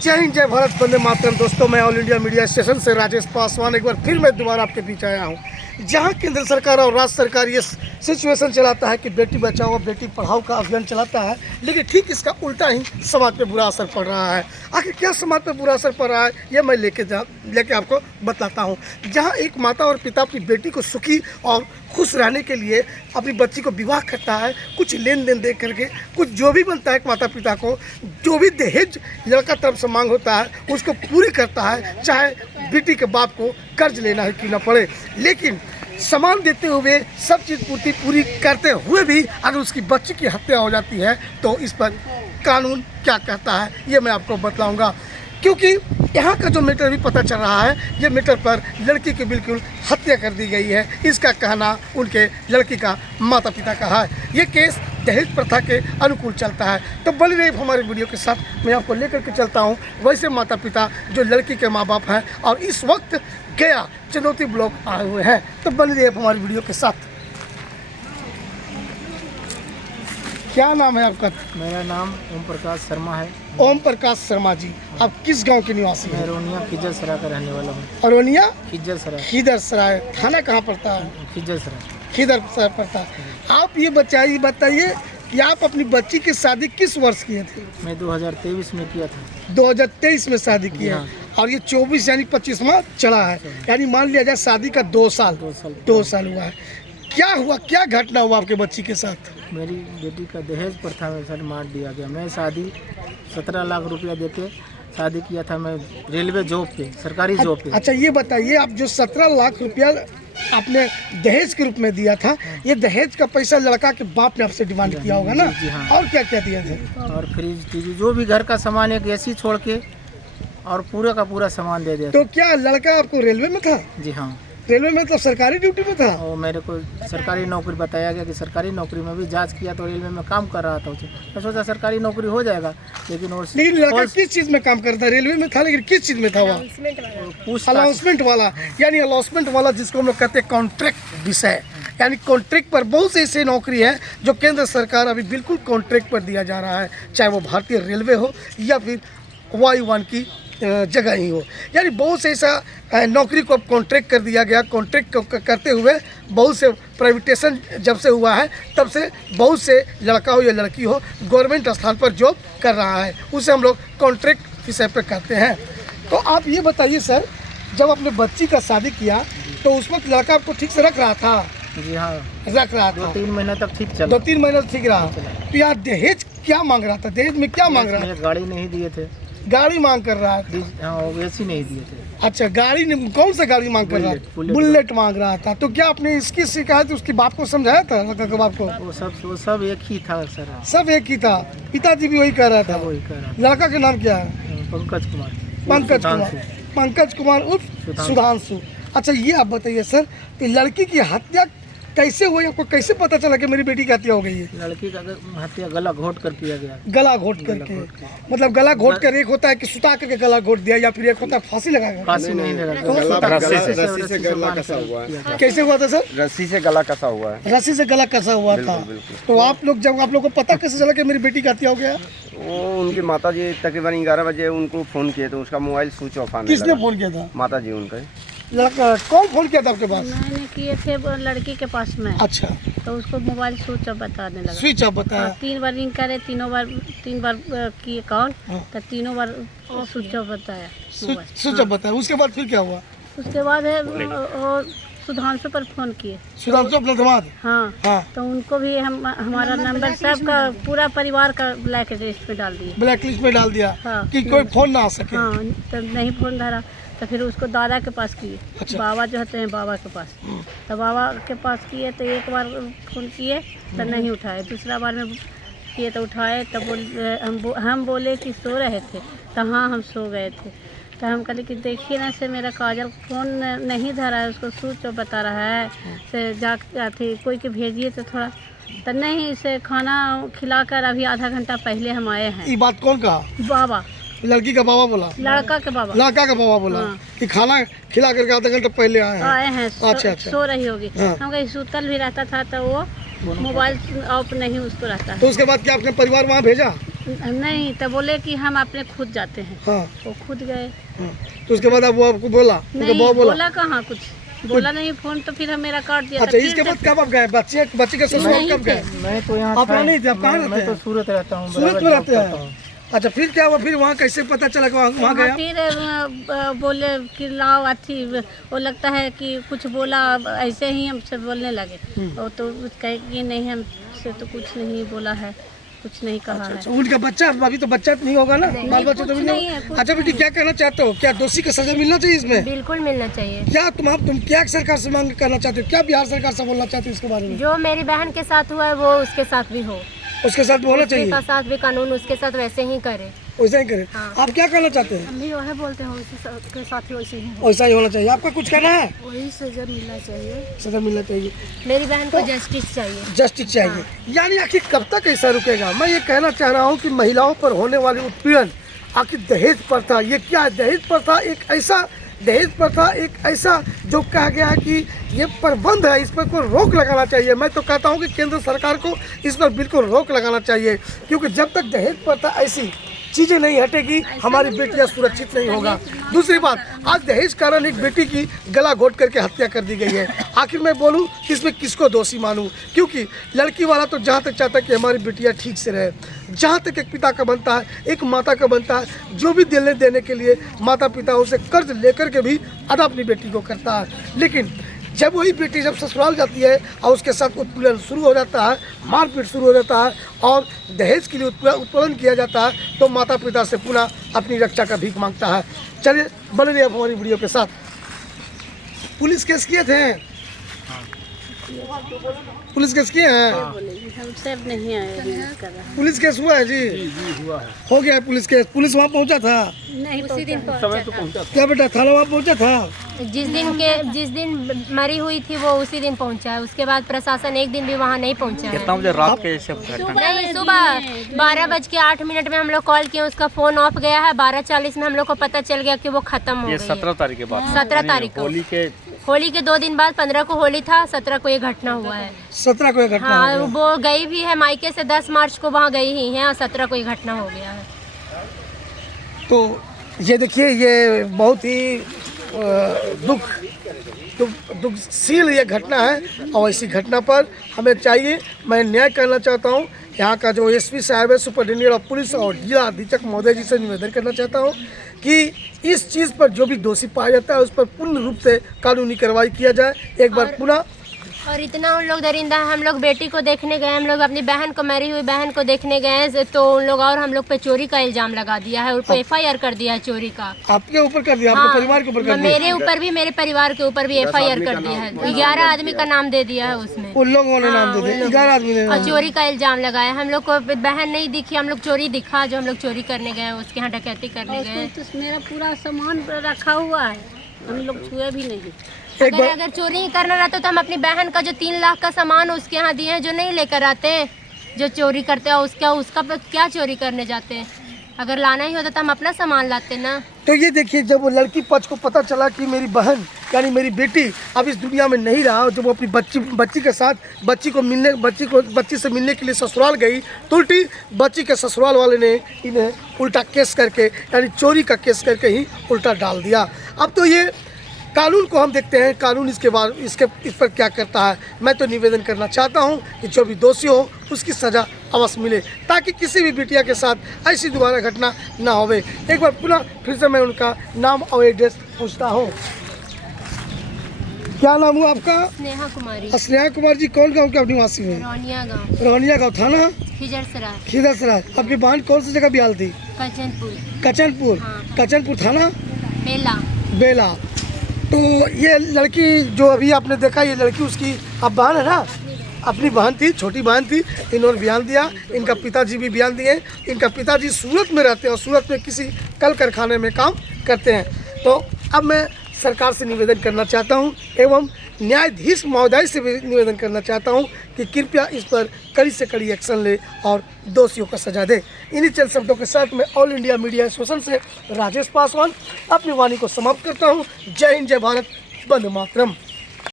जय हिंद, जय भारत, वंदे मातरम। दोस्तों, मैं ऑल इंडिया मीडिया स्टेशन से राजेश पासवान एक बार फिर मैं दोबारा आपके बीच आया हूँ, जहाँ केंद्र सरकार और राज्य सरकार ये सिचुएशन चलाता है कि बेटी बचाओ और बेटी पढ़ाओ का अभियान चलाता है, लेकिन ठीक इसका उल्टा ही समाज पे बुरा असर पड़ रहा है। आखिर क्या समाज पे बुरा असर पड़ रहा है, ये मैं लेके आपको बताता हूँ। जहाँ एक माता और पिता अपनी बेटी को सुखी और खुश रहने के लिए अपनी बच्ची को विवाह करता है, कुछ लेन देन दे करके, कुछ जो भी बनता है माता पिता को, जो भी दहेज लड़का तरफ से मांग होता है उसको पूरी करता है, चाहे बेटी के बाप को कर्ज लेना ही क्यों ना पड़े। लेकिन सामान देते हुए सब चीज़ पूरी करते हुए भी अगर उसकी बच्ची की हत्या हो जाती है तो इस पर कानून क्या कहता है ये मैं आपको बतलाऊंगा। क्योंकि यहाँ का जो मैटर भी पता चल रहा है, ये मैटर पर लड़की की बिल्कुल हत्या कर दी गई है, इसका कहना उनके लड़की का माता पिता का है। ये केस दहेज प्रथा के अनुकूल चलता है। तो बने रहिए हमारे वीडियो के साथ, मैं आपको लेकर के चलता हूँ वैसे माता पिता जो लड़की के माँ बाप हैं और इस वक्त गया चुनौती ब्लॉक आए हुए हैं। तो बने रहिए हमारी वीडियो के साथ। क्या नाम है आपका? मेरा नाम ओम प्रकाश शर्मा है। ओम प्रकाश शर्मा जी, आप किस गांव के निवासी मैं हैं? रोनिया खिजर सराय का रहने वाला हूँ। अरोनिया खिजर सराय, खीदर सराय, थाना कहाँ पड़ता है? खिजर सराय। खीदर सराय पड़ता है। आप ये बताइए कि आप अपनी बच्ची की शादी किस वर्ष किए थे? मैं 2023 में किया था। 2023 में शादी की है हाँ। और ये 24 यानी 25वां चला है, यानी मान लिया जाए शादी का 2 साल 2 साल हुआ है। क्या हुआ, क्या घटना हुआ आपके बच्ची के साथ? मेरी बेटी का दहेज प्रथा में सर मार दिया गया। मैं शादी 17 लाख रुपया देके शादी किया था। मैं रेलवे जॉब पे, सरकारी जॉब पे। अच्छा, ये बताइए, आप जो 17 लाख रुपया आपने दहेज के रूप में दिया था, ये दहेज का पैसा लड़का के बाप ने आपसे डिमांड किया होगा ना? जी हाँ। और क्या क्या दिया थे? और फ्रिज, टीवी, जो भी घर का सामान, एक एसी छोड़ के और पूरा का पूरा सामान दे दिया। तो क्या लड़का आपको रेलवे में था? जी हाँ। रेलवे में मतलब सरकारी ड्यूटी में था? और मेरे को सरकारी नौकरी बताया गया कि सरकारी नौकरी में भी जांच किया तो रेलवे में काम कर रहा था उसे। मैं सोचा सरकारी नौकरी हो जाएगा, लेकिन वो लेकिन लड़का किस चीज़ में काम करता है? रेलवे में था, लेकिन किस चीज़ में था? वह अलाउंसमेंट वाला, यानी अलाउंसमेंट वाला जिसको हम लोग कहते हैं कॉन्ट्रैक्ट विषय, यानी कॉन्ट्रैक्ट पर बहुत से ऐसे नौकरी है जो केंद्र सरकार अभी बिल्कुल कॉन्ट्रैक्ट पर दिया जा रहा है, चाहे वो भारतीय रेलवे हो या फिर वायुयान की जगह ही हो। यानी बहुत से ऐसा नौकरी को अब कॉन्ट्रैक्ट कर दिया गया। कॉन्ट्रैक्ट करते हुए बहुत से प्राइवेटेशन जब से हुआ है तब से बहुत से लड़का हो या लड़की हो गवर्नमेंट स्थान पर जॉब कर रहा है, उसे हम लोग कॉन्ट्रैक्ट विषय पर करते हैं। तो आप ये बताइए सर, जब अपने बच्ची का शादी किया तो उस वक्त लड़का आपको ठीक से रख रहा था? जी हाँ, रख रहा था। 2-3 महीने तक ठीक चला। 2-3 महीने ठीक रहा। तो यार दहेज क्या मांग रहा था? दहेज में क्या मांग रहा था? गाड़ी नहीं दिए थे। गाड़ी मांग कर रहा है? हाँ, एसी नहीं दिए थे। अच्छा, गाड़ी कौन सा गाड़ी मांग कर रहा है? बुलेट मांग रहा था। तो क्या आपने इसकी शिकायत उसके बाप को समझाया था? लड़का के बाप को? वो सब एक ही था सर। सब एक ही था, पिताजी भी वही कह रहा था। वही कह रहा लड़का के नाम क्या है? पंकज कुमार। पंकज कुमार उर्फ सुधांशु। अच्छा, ये आप बताइए सर कि लड़की की हत्या कैसे हुई? आपको कैसे पता चला कि मेरी बेटी की हत्या हो गई है? लड़की का हत्या गला घोट कर किया गया। गला घोट करके? मतलब गला घोट कर, एक होता है कि सुता करके गला घोट दिया, या फिर एक होता है फांसी लगा कर? फांसी नहीं लगा, रस्सी से गला कसा हुआ है। कैसे हुआ था सर? रस्सी से गला कसा हुआ है। रस्सी से गला कसा हुआ था। तो आप लोग, जब आप लोग को पता कैसे चला कि मेरी बेटी का हत्या हो गया? वो उनकी माता जी तकरीबन 11 बजे उनको फ़ोन किए तो उसका मोबाइल स्विच ऑफ आने लगा। किसने फ़ोन किया था? माता जी उनका। लड़का कौन फ़ोन किया था आपके पास? मैंने किए थे वो लड़की के पास में। अच्छा, तो उसको मोबाइल स्विच ऑफ बताने लगा। स्विच ऑफ बताया? 3 बार रिंग करे, 3 बार किए कॉल, हाँ। तो 3 बार स्विच ऑफ बताया। स्विच ऑफ बताया। उसके बाद फिर क्या हुआ? उसके बाद है वो सुधांशु पर फ़ोन किए। सुधांशु अपना दामाद? हाँ, हाँ। तो उनको भी हमारा नंबर सबका पूरा परिवार का ब्लैक लिस्ट में डाल दिया। ब्लैक लिस्ट में डाल दिया? हाँ। कि कोई फोन ना आ सके? हाँ, तो नहीं फ़ोन धरा। तो फिर उसको दादा के पास किए। अच्छा। बाबा जो होते हैं बाबा के पास, तो बाबा के पास किए तो एक बार फ़ोन किए तो नहीं उठाए, दूसरा बार में किए तो उठाए। तो हम बोले कि सो रहे थे, तो हाँ हम सो गए थे। तो हम कहले कि देखिए ना से मेरा काजल फ़ोन नहीं धरा है, उसको स्विच ऑफ बता रहा है, से जा थी कोई के भेजिए तो थोड़ा। तो नहीं, इसे खाना खिलाकर अभी आधा घंटा पहले हम आए हैं। ये बात कौन कहा? बाबा, लड़की का बाबा बोला? लड़का के बाबा। लड़का का बाबा बोला? हाँ। कि खाना खिला करके आधा घंटा पहले आए हैं? अच्छा। सो रही होगी। हाँ। हम कहीं सुतल भी रहता था तो वो मोबाइल ऑफ नहीं उसको रहता है। तो उसके बाद क्या आपने परिवार वहाँ भेजा? नहीं तो बोले कि हम अपने खुद जाते हैं, हाँ वो खुद गए। हाँ। तो उसके बाद अब वो आपको बोला, उनका नहीं बुआ बोला? बोला कहाँ कुछ, बोला नहीं फोन, तो फिर हम मेरा काट दिया। अच्छा, इसके बाद कब आप गए? बच्चे के ससुराल कब गए? मैं तो यहाँ आप था- नहीं थे, आप कहाँ रहते मैं तो हैं? सूरत रहता हूँ, सूरत बराबर में जॉब रहते करता हैं। हूँ। अच्छा, फिर क्या हुआ? फिर वहाँ कैसे पता चला कि वहाँ गए आप? फिर बोले कि लाओ अथी, वो लगता है कि कुछ बोला, ऐसे ही हमसे बोलने लगे। वो तो कहे कि नहीं, हमसे तो कुछ नहीं बोला है, कुछ नहीं कहा है। अच्छा, उनका बच्चा अभी तो बच्चा नहीं होगा ना, बाल बच्चा तो कुछ नहीं नहीं है, होगा। कुछ अच्छा बेटी, क्या कहना चाहते हो? क्या दोषी को सजा मिलना चाहिए इसमें? बिल्कुल मिलना चाहिए। क्या तुम क्या सरकार से मांग करना चाहते हो? क्या बिहार सरकार से बोलना चाहते हो इसके बारे में? जो मेरी बहन के साथ हुआ है वो उसके साथ भी हो, उसके साथ होना उसके चाहिए, साथ भी कानून उसके साथ वैसे ही करे। वैसा ही करे। हाँ। आप क्या कहना चाहते हैं? हम भी वही बोलते हैं, उसी के साथ ही वैसे ही वैसा ही होना चाहिए। आपका कुछ कहना है? वही सजा मिलना चाहिए। सजा मिलना चाहिए, मेरी बहन को जस्टिस चाहिए। जस्टिस चाहिए। यानी आखिर कब तक ऐसा रुकेगा? मैं ये कहना चाह रहा हूँ कि महिलाओं पर होने वाली उत्पीड़न, आखिर दहेज प्रथा ये क्या है? दहेज प्रथा एक ऐसा जो कहा गया है कि ये प्रबंध है, इस पर कोई रोक लगाना चाहिए। मैं तो कहता हूँ कि केंद्र सरकार को इस पर बिल्कुल रोक लगाना चाहिए, क्योंकि जब तक दहेज प्रथा ऐसी चीज़ें नहीं हटेगी, हमारी बेटियां सुरक्षित नहीं होगा। दूसरी बात, आज दहेज कारण एक बेटी की गला घोट करके हत्या कर दी गई है। आखिर मैं बोलूं कि इसमें किसको दोषी मानूं? क्योंकि लड़की वाला तो जहां तक चाहता है कि हमारी बेटियां ठीक से रहे, जहां तक एक पिता का बनता है, एक माता का बनता है, जो भी देने के लिए माता पिता उसे कर्ज लेकर के भी अदा अपनी बेटी को करता है। लेकिन जब वही बेटी जब ससुराल जाती है और उसके साथ उत्पीड़न शुरू हो जाता है, मारपीट शुरू हो जाता है और दहेज के लिए उत्पीड़न किया जाता है, तो माता पिता से पुनः अपनी रक्षा का भीख मांगता है। चलिए बने रहिए हमारी वीडियो के साथ। पुलिस केस किए थे? पुलिस केस किए हैं? हम सब नहीं आए कर रहा। पुलिस केस हुआ है जी? हुआ है। हो गया है पुलिस केस। पुलिस वहाँ पहुँचा था? नहीं, उसी दिन क्या बेटा, थाना वहाँ पहुँचा था? जिस दिन मरी हुई थी वो उसी दिन पहुंचा है। उसके बाद प्रशासन एक दिन भी वहाँ नहीं पहुंचा है। कितना बजे रात के सब नहीं, सुबह 12:08 में हम लोग कॉल किए, उसका फोन ऑफ गया है। 12:40 में हम लोग को पता चल गया कि वो खत्म हो ये गई है। 17 तारीख के बाद, 17 तारीख को, होली के 2 दिन बाद 15 को होली था, 17 को ये घटना हुआ है। 17 को ये घटना हाँ, हो गया। वो गई भी है मायके से, 10 मार्च को वहाँ गई ही है और 17 को ये घटना हो गया है। तो ये देखिए, ये बहुत ही दुखशील ये घटना है और इसी घटना पर हमें चाहिए, मैं न्याय करना चाहता हूँ। यहाँ का जो एसपी साहब है, सुपरिटेंडेंट ऑफ पुलिस और जिला अधीक्षक महोदय जी से निवेदन करना चाहता हूँ कि इस चीज़ पर जो भी दोषी पाया जाता है उस पर पूर्ण रूप से कानूनी कार्रवाई किया जाए। एक बार पुनः और इतना उन लोग दरिंदा है। हम लोग बेटी को देखने गए, हम लोग अपनी बहन को, मरी हुई बहन को देखने गए, तो उन लोग और हम लोग पे चोरी का इल्जाम लगा दिया है, उन पे FIR कर दिया है चोरी का। आपके ऊपर कर दिया, आपके परिवार के ऊपर कर दिया? मेरे ऊपर भी, मेरे परिवार के ऊपर भी FIR कर दिया है। 11 आदमी का नाम दे दिया है उसमें। उन लोगों ने नाम दे दिया, 11 आदमी ने। और चोरी का इल्जाम लगाया। हम लोग को बहन नहीं दिखी, हम लोग चोरी दिखा, जो हम लोग चोरी करने गए उसके यहाँ डकैती करने गए। तो मेरा पूरा सामान रखा हुआ है, हम लोग छुए भी नहीं। अगर चोरी ही करना रहता तो हम अपनी बहन का जो 3 लाख का सामान उसके यहाँ दिए हैं, जो नहीं लेकर आते, जो चोरी करते हैं उसका क्या चोरी करने जाते हैं? अगर लाना ही होता तो हम अपना सामान लाते ना। तो ये देखिए, जब वो लड़की पक्ष को पता चला कि मेरी बहन यानी मेरी बेटी अब इस दुनिया में नहीं रहा, जब वो अपनी बच्ची के साथ बच्ची से मिलने के लिए ससुराल गई, तो उल्टी बच्ची के ससुराल वाले ने इन्हें उल्टा केस करके यानी चोरी का केस करके ही उल्टा डाल दिया। अब तो ये कानून को हम देखते हैं, कानून इस पर क्या करता है। मैं तो निवेदन करना चाहता हूं कि जो भी दोषी हो उसकी सज़ा अवश्य मिले, ताकि किसी भी बिटिया के साथ ऐसी दोबारा घटना ना होवे। एक बार पुनः फिर से मैं उनका नाम और एड्रेस पूछता हूं। क्या नाम हुआ आपका? स्नेहा कुमारी। स्नेहा कुमार जी, कौन गाँव के आप निवासी हैं? रौनिया गाँव, रोहनिया गाँव, थाना खिजरसराय। आपकी बहन कौन सी जगह बिहाल थी? कचनपुर, कचनपुर थाना बेला। तो ये लड़की जो अभी आपने देखा, ये लड़की उसकी अब बहन है ना, अपनी बहन थी, छोटी बहन थी। इन्होंने बयान दिया, इनका पिताजी भी बयान दिए। इनका पिताजी सूरत में रहते हैं और सूरत में किसी कल कारखाने में काम करते हैं। तो अब मैं सरकार से निवेदन करना चाहता हूं एवं न्यायाधीश महोदय से भी निवेदन करना चाहता हूं कि कृपया इस पर कड़ी से कड़ी एक्शन ले और दोषियों को सजा दे। इन्हीं चंद शब्दों के साथ मैं ऑल इंडिया मीडिया एसोसिएशन से राजेश पासवान अपनी वाणी को समाप्त करता हूं। जय हिंद, जय भारत, वंदे मातरम।